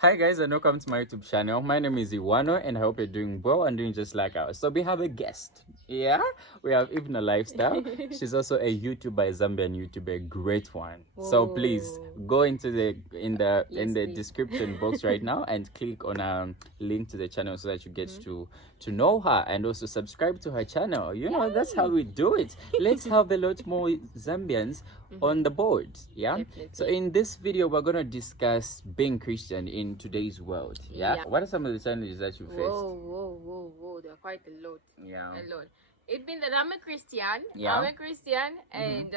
Hi guys and welcome to my YouTube channel. My name is Iwano and I hope you're doing well and doing just like us. So we have a guest. Yeah, we have Even a Lifestyle. She's also a YouTuber, a Zambian YouTuber, a great one. So please go into the description box right now and click on a link to the channel so that you get to know her and also subscribe to her channel. You know, that's how we do it. Let's have a lot more Zambians on the board. Yeah. Definitely. So in this video we're gonna discuss being Christian in today's world. Yeah. What are some of the challenges that you faced? Whoa. There are quite a lot. Yeah. A lot. It being that I'm a Christian. Yeah. I'm a Christian, and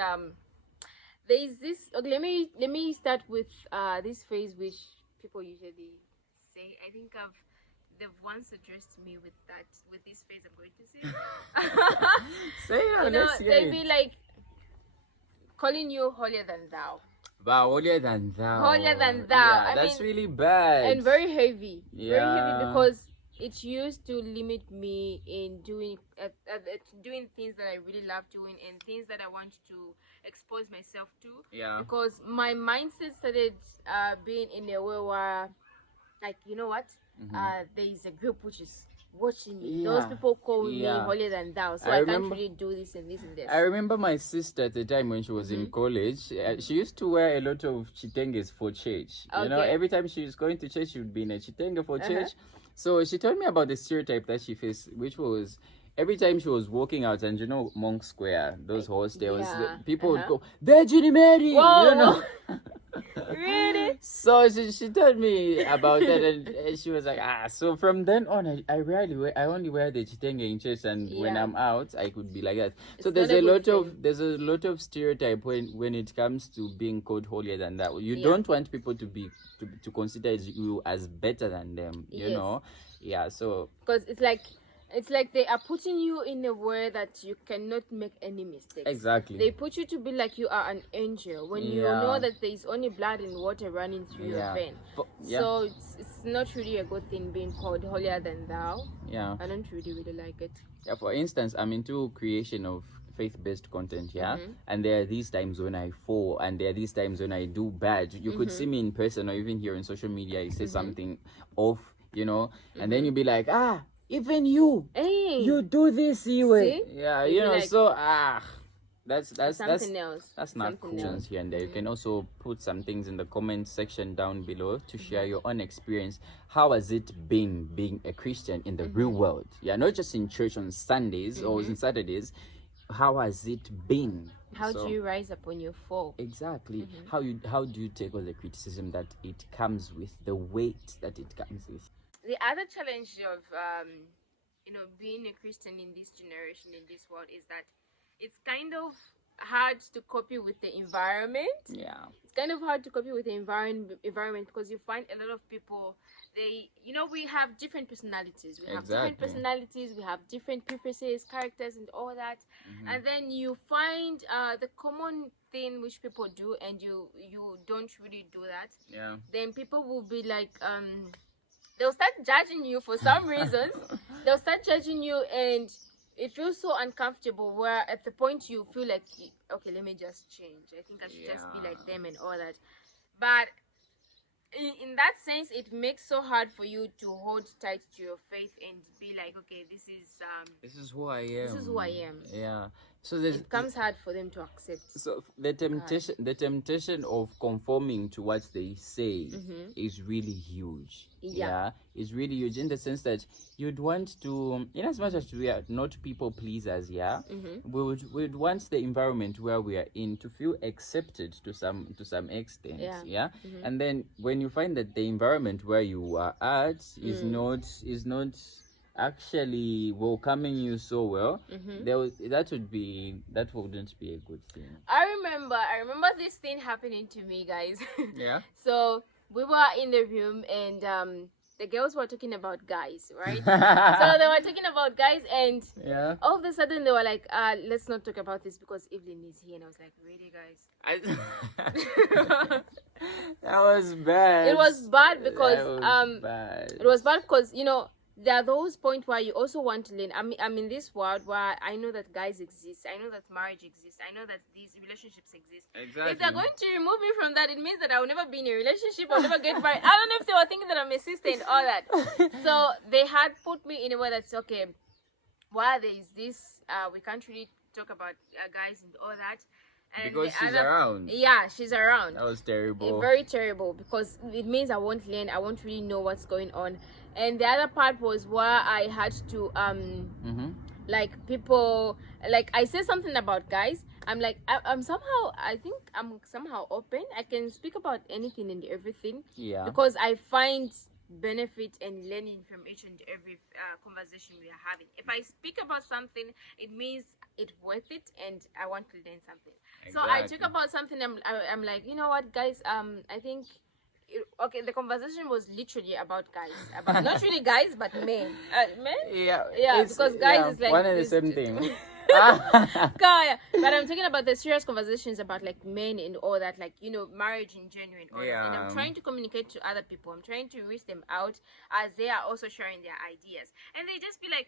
there is this. Okay, let me start with this phrase which people usually say. I think they've once addressed me with this phrase I'm going to say. Say it. Let's hear they it. be like calling you holier than thou. Wow, holier than thou. Holier than thou. Yeah, I that's mean, really bad. and very heavy. Very Yeah. heavy because it used to limit me in doing things that I really love doing and things that I want to expose myself to. Yeah. Because my mindset started being in a way where, like, you know what? There is a group which is watching me. Those people call me holier than thou, so I can't really do this and this and this. I remember my sister at the time when she was in college. She used to wear a lot of chitenges for church. You know, every time she was going to church, she would be in a chitenge for church. So she told me about the stereotype that she faced, which was every time she was walking out, and you know, Monk Square, those hostels, people would go, Virgin Mary! Whoa. You know? Really? So she told me about that, and she was like, so from then on, I only wear the chitenge in church, and when I'm out, I could be like that. So It's there's not a a good lot of stereotype when it comes to being called holier than that. You don't want people to consider you as better than them, you know? Yeah, so because it's like they are putting you in a way that you cannot make any mistakes. Exactly. They put you to be like you are an angel when you know that there is only blood and water running through your vein. So it's not really a good thing being called holier than thou. Yeah. I don't really like it. Yeah, for instance, I'm into creation of faith-based content, and there are these times when I fall and there are these times when I do bad. You could see me in person or even here on social media, you say something off, you know, and then you'll be like, even you do this, See? yeah, you know, like, so that's something else. That's not something cool. else. Here and there. You can also put some things in the comment section down below to share your own experience. How has it been being a Christian in the real world? Yeah, not just in church on Sundays or on Saturdays. How has it been? How do you rise up when you fall? Exactly. How do you take all the criticism that it comes with, the weight that it comes with? The other challenge of being a Christian in this generation, in this world, is that it's kind of hard to copy with the environment. Yeah. It's kind of hard to copy with the environment because you find a lot of people, we have different personalities. We have different personalities, we have different preferences, characters and all that. And then you find the common thing which people do and you don't really do that. Yeah. Then people will be like, they'll start judging you for some reasons. They'll start judging you and it feels so uncomfortable where at the point you feel like, okay, let me just change. I think I should just be like them and all that. But in that sense, it makes so hard for you to hold tight to your faith and be like, okay, this is who I am. This is who I am. Yeah. So it becomes hard for them to accept. So the temptation of conforming to what they say is really huge. Yeah, it's really huge in the sense that you'd want to, in as much as we are not people pleasers, we would want the environment where we are in to feel accepted to some extent. And then when you find that the environment where you are at is not actually welcoming you so well, that wouldn't be a good thing. I remember this thing happening to me, guys. Yeah. So we were in the room and the girls were talking about guys, right? So they were talking about guys and all of a sudden they were like, let's not talk about this because Evelyn is here. And I was like, really, guys? That was bad. It was bad because it was bad because there are those points where you also want to learn. I'm in this world where I know that guys exist. I know that marriage exists. I know that these relationships exist. Exactly. If they're going to remove me from that, it means that I will never be in a relationship. I'll never get married. I don't know if they were thinking that I'm a sister and all that. So they had put me in a way that's okay. While there is this, we can't really talk about guys and all that. And because she's around. Yeah, she's around. That was terrible. Very terrible, because it means I won't learn. I won't really know what's going on. And the other part was where I had to like people, like I say something about guys. I'm like I'm somehow, I think I'm somehow open. I can speak about anything and everything. Yeah. Because I find benefit and learning from each and every conversation we are having. If I speak about something, it means it's worth it and I want to learn something. Exactly. So I talk about something, I'm like, you know what, guys, I think okay, the conversation was literally about guys, about not really guys but men. Men, yeah, because guys is like one and the same thing. Yeah. But I'm talking about the serious conversations about like men and all that, like, you know, marriage in genuine. Yeah. And I'm trying to communicate to other people. I'm trying to reach them out as they are also sharing their ideas, and they just be like,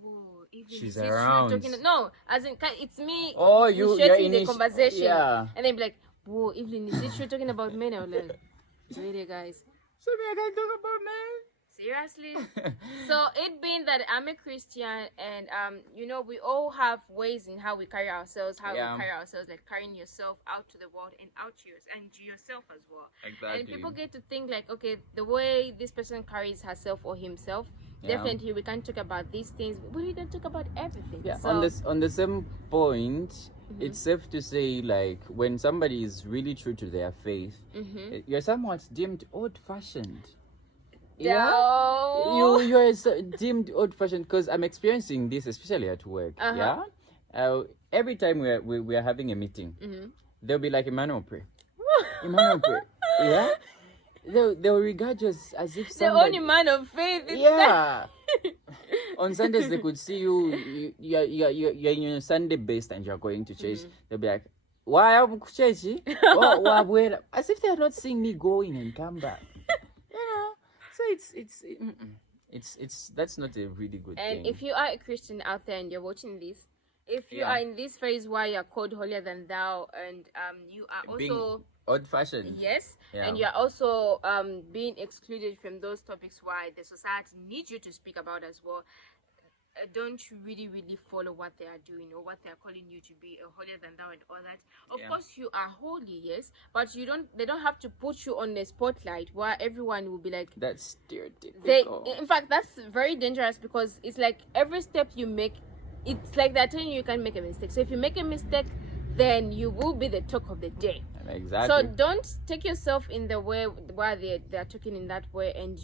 "Whoa, she's around." No, as in it's me. Oh, you're initiating the conversation. Yeah. And then be like, "Whoa, Evelyn, is it true talking about men?" I'm like, really, guys? So I can talk about men. Seriously? So it being that I'm a Christian, and you know, we all have ways in how we carry ourselves, like carrying yourself out to the world and out to yourself as well. Exactly. And people get to think like, okay, the way this person carries herself or himself, definitely we can talk about these things, but we can talk about everything. Yeah. So, on the same point, it's safe to say, like, when somebody is really true to their faith, you're somewhat deemed old-fashioned. No. You're deemed old-fashioned, because I'm experiencing this, especially at work. Yeah. Every time we are having a meeting, there'll be like Emmanuel pray. Emmanuel pray. Yeah. They'll regard you as if the only man of faith. Yeah. On Sundays they could see you're in your Sunday best and you're going to church. They'll be like, why are you church? As if they're not seeing me go in and come back. You know. So it's that's not a really good thing. And if you are a Christian out there and you're watching this, if you are in this phase where you're called holier than thou, and you are also old-fashioned, yes, and you're also being excluded from those topics why the society needs you to speak about as well, don't really follow what they are doing or what they are calling you to be a holier than thou and all that. Of course you are holy, yes, but they don't have to put you on the spotlight where everyone will be like, that's stereotypical. In fact, that's very dangerous, because it's like every step you make, it's like they're telling you can't make a mistake. So if you make a mistake, then you will be the talk of the day. Exactly. So don't take yourself in the way where they're talking in that way, and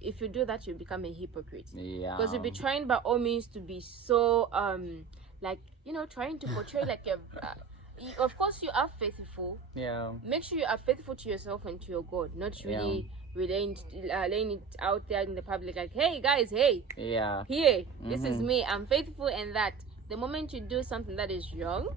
if you do that, you become a hypocrite. Yeah. Because you'll be trying by all means to be so like, you know, trying to portray like a of course you are faithful. Yeah. Make sure you are faithful to yourself and to your God, not really laying it out there in the public like, hey guys, hey, this is me, I'm faithful, and that the moment you do something that is wrong,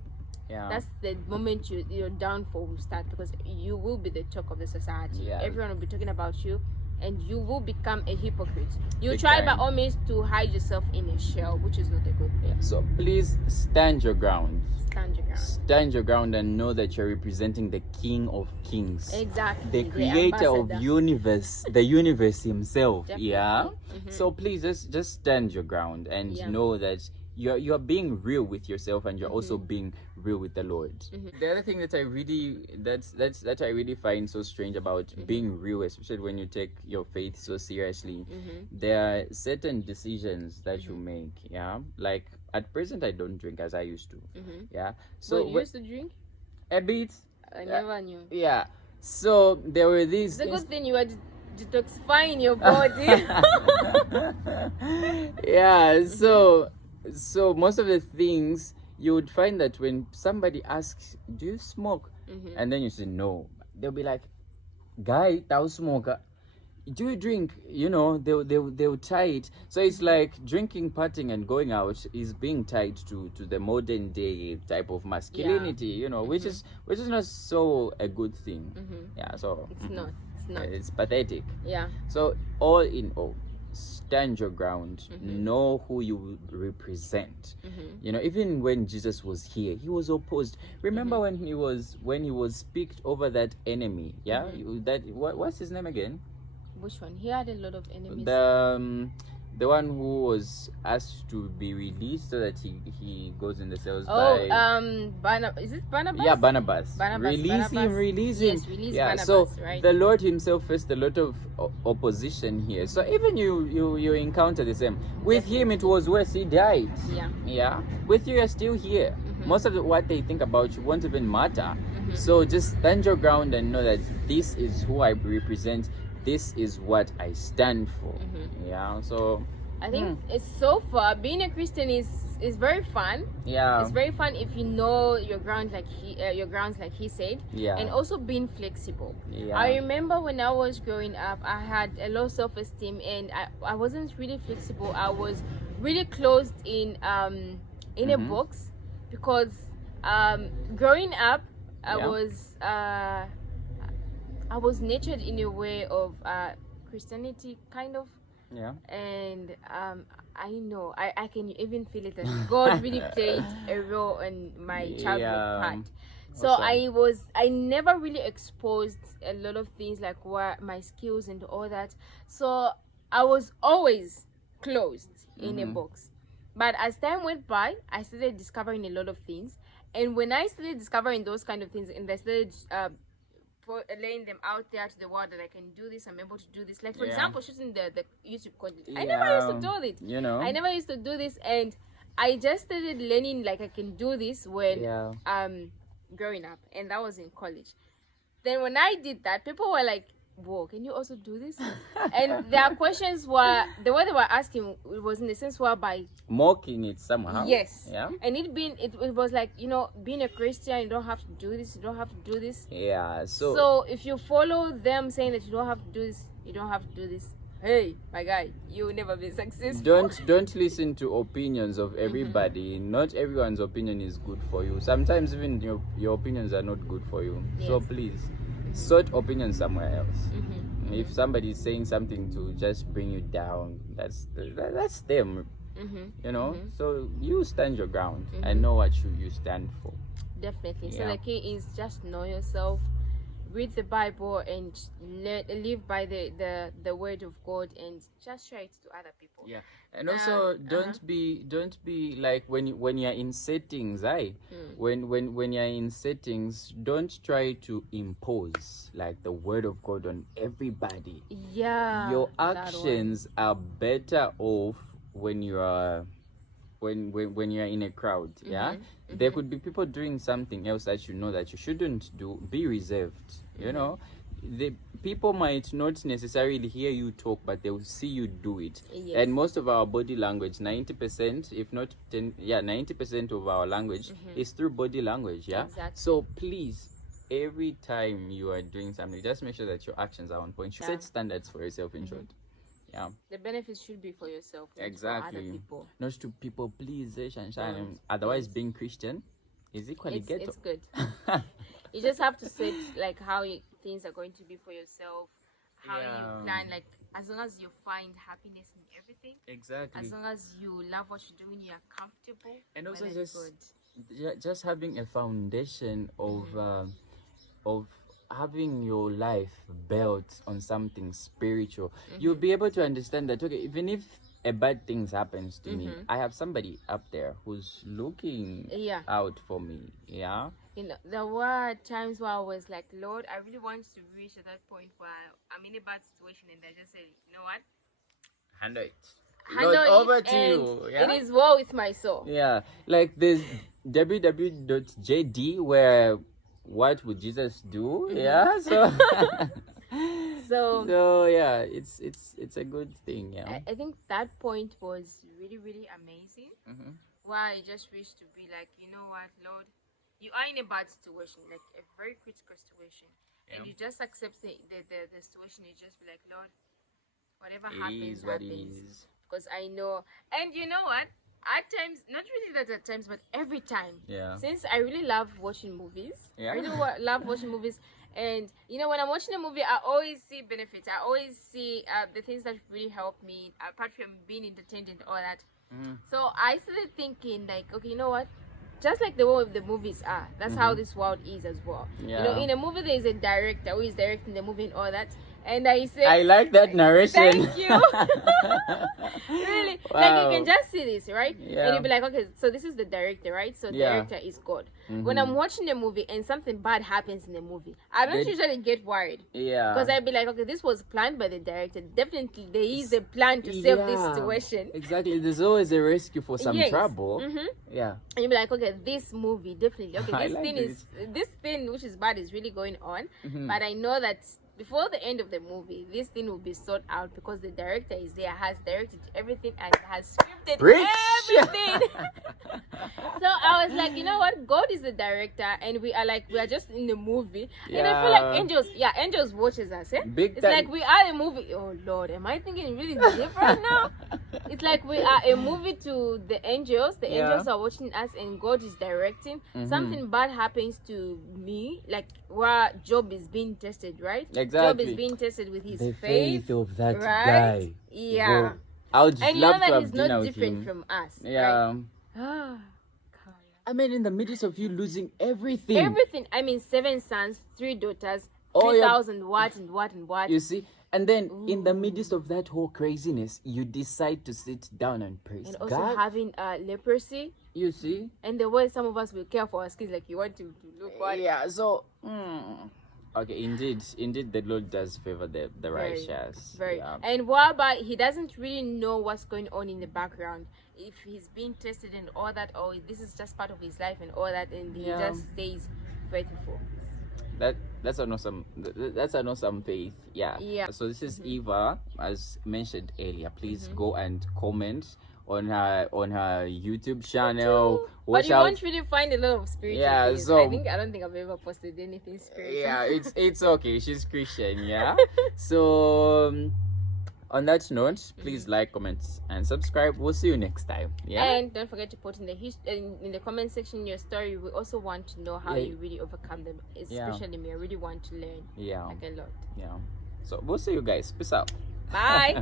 that's the moment your downfall will start, because you will be the talk of the society. Everyone will be talking about you, and you will become a hypocrite. You try by all means to hide yourself in a shell, which is not a good thing. So please stand your ground. Stand your ground And know that you're representing the King of Kings. Exactly. The creator of universe, the universe himself. Definitely. Yeah. So please just stand your ground and know that you're being real with yourself, and you're also being real with the Lord. The other thing that I really find so strange about being real, especially when you take your faith so seriously, there are certain decisions that you make. Yeah, like at present I don't drink as I used to. Yeah, so you used to drink a bit. I never knew. Yeah, so there were these. It's a good thing you were detoxifying your body. Yeah, so most of the things you would find that when somebody asks, do you smoke? And then you say no, they'll be like, guy, thou smoker, do you drink? You know, they'll tie it. So it's like drinking, partying, and going out is being tied to the modern day type of masculinity, you know, which is not so a good thing. So it's not it's pathetic. So all in all, stand your ground. Know who you represent. You know, even when Jesus was here, he was opposed. Remember when he was picked over that enemy? What's his name again? Which one? He had a lot of enemies. The one who was asked to be released so that he goes in the cells. Is it Barnabas? Yeah, Barnabas. Release him. Yes, release yeah, Barnabas, so right? the Lord himself faced a lot of opposition here. So even you encounter the same. With him, it was worse. He died. Yeah. With you, you're still here. Most of what they think about you won't even matter. So just stand your ground and know that this is who I represent. This is what I stand for. Yeah, so I think it's so far being a Christian is very fun. Yeah, it's very fun if you know your ground, like he said. Yeah, and also being flexible. Yeah, I remember when I was growing up, I had a low self-esteem and I wasn't really flexible. I was really closed in a box because growing up I was nurtured in a way of Christianity, kind of. Yeah. And I know I can even feel it that God really played a role in my childhood part. So awesome. I never really exposed a lot of things like what my skills and all that. So I was always closed in a box. But as time went by, I started discovering a lot of things. And when I started discovering those kind of things, and I started laying them out there to the world that I can do this, I'm able to do this. Like, for example, shooting the YouTube content. I never used to do it. You know, I never used to do this, and I just started learning like I can do this when growing up, and that was in college. Then when I did that, people were like, whoa, can you also do this? And their questions were, the way they were asking, it was in the sense whereby mocking it somehow. Yes. Yeah. And it was like, you know, being a Christian, you don't have to do this, you don't have to do this. Yeah. So if you follow them saying that you don't have to do this, you don't have to do this, hey, my guy, you will never be successful. Don't listen to opinions of everybody. Not everyone's opinion is good for you. Sometimes even your opinions are not good for you. Yes. So please sort opinion somewhere else. If somebody is saying something to just bring you down, that's them. You know, so you stand your ground and know what you stand for. Definitely. So the key is just know yourself, read the Bible, and live by the word of God, and just share it to other people. Yeah. And also don't be like when you're in settings, when you're in settings, don't try to impose like the word of God on everybody. Yeah. Your actions are better off when you are when you're in a crowd. There could be people doing something else that you know that you shouldn't do. Be reserved. You know, the people might not necessarily hear you talk, but they will see you do it. Yes. And most of our body language, 90%, if not 90% of our language is through body language. Exactly. So please, every time you are doing something, just make sure that your actions are on point. Set standards for yourself, in short. Yeah. The benefits should be for yourself. Exactly. For other people. Not to people please. Otherwise, being Christian is equally ghetto. It's good. You just have to set like how things are going to be for yourself, how you plan. Like, as long as you find happiness in everything. Exactly. As long as you love what you're doing, you're comfortable. And also just having a foundation of having your life built on something spiritual. You'll be able to understand that, okay, even if a bad thing happens to me, I have somebody up there who's looking out for me. Yeah. You know, there were times where I was like, Lord, I really want to reach at that point where I'm in a bad situation, and I just said, you know what? Handle it. Handle Lord, it, over to you. Yeah? It is well with my soul. Yeah. Like there's www.jd where what would Jesus do? Yeah. So yeah, it's a good thing. Yeah. I think that point was really, really amazing. Where I just wish to be like, you know what, Lord, you are in a bad situation, like a very critical situation, and you just accept the situation. You just be like, Lord, whatever happens. Because I know, and you know what? At times, not really that at times, but every time. Yeah. Since I really love watching movies. Yeah. I really love watching movies. And, you know, when I'm watching a movie, I always see benefits. I always see the things that really help me, apart from being entertained and all that. So I started thinking, like, okay, you know what? Just like the way the movies are, that's how this world is as well. Yeah. You know, in a movie, there is a director who is directing the movie and all that. and I say, I like that narration. thank you. Really, like you can just see this, right? Yeah. And you'll be like, okay, so this is the director, right? So the Yeah. director is God. When I'm watching the movie and something bad happens in the movie, I don't usually get worried. Yeah. Because I'd be like, okay, this was planned by the director. Definitely, there is a plan to save this situation. Exactly. There's always a rescue for some Yes. trouble. Yeah. And you'll be like, okay, this movie definitely. Okay, I this like thing this. this thing which is bad is really going on. But I know that before the end of the movie, this thing will be sorted out because the director is there, has directed everything, and has scripted everything. So I was like, you know what? God is the director, and we are just in the movie. And I feel like angels watches us. Big It's time. like we are a movie. Oh Lord, am I thinking really different now? It's like we are a movie to the angels. The angels are watching us, and God is directing. Something bad happens to me, like where Job is being tested, right? Exactly. Job is being tested with his The faith of that right? guy. Yeah. Bro, I would And you love know to that have he's dinner not with different him. from us. Yeah. Right? I mean, in the midst of you losing everything. Everything. I mean, 7 sons, 3 daughters, Oh, 3,000 what and what and what. You see? And then in the midst of that whole craziness, you decide to sit down and praise And also God. having leprosy. You see? And the way some of us will care for our skins, like you want to look what. Yeah, so okay, indeed, the Lord does favor the righteous. Very. Yeah. And what about he doesn't really know what's going on in the background. If he's being tested and all that, or this is just part of his life and all that, and he just stays faithful. That's an awesome faith. Yeah. So this is Eva, as mentioned earlier. Please go and comment on her YouTube channel. But you out. won't really find a lot of spiritual things. so I don't think I've ever posted anything spiritual. yeah, it's okay. She's Christian. Yeah. So on that note, please like, comment, and subscribe. We'll see you next time. Yeah. And don't forget to put in the comment section your story. We also want to know how you really overcome them. Especially me, I really want to learn. Yeah. Like a lot. Yeah. So we'll see you guys. Peace out. Bye.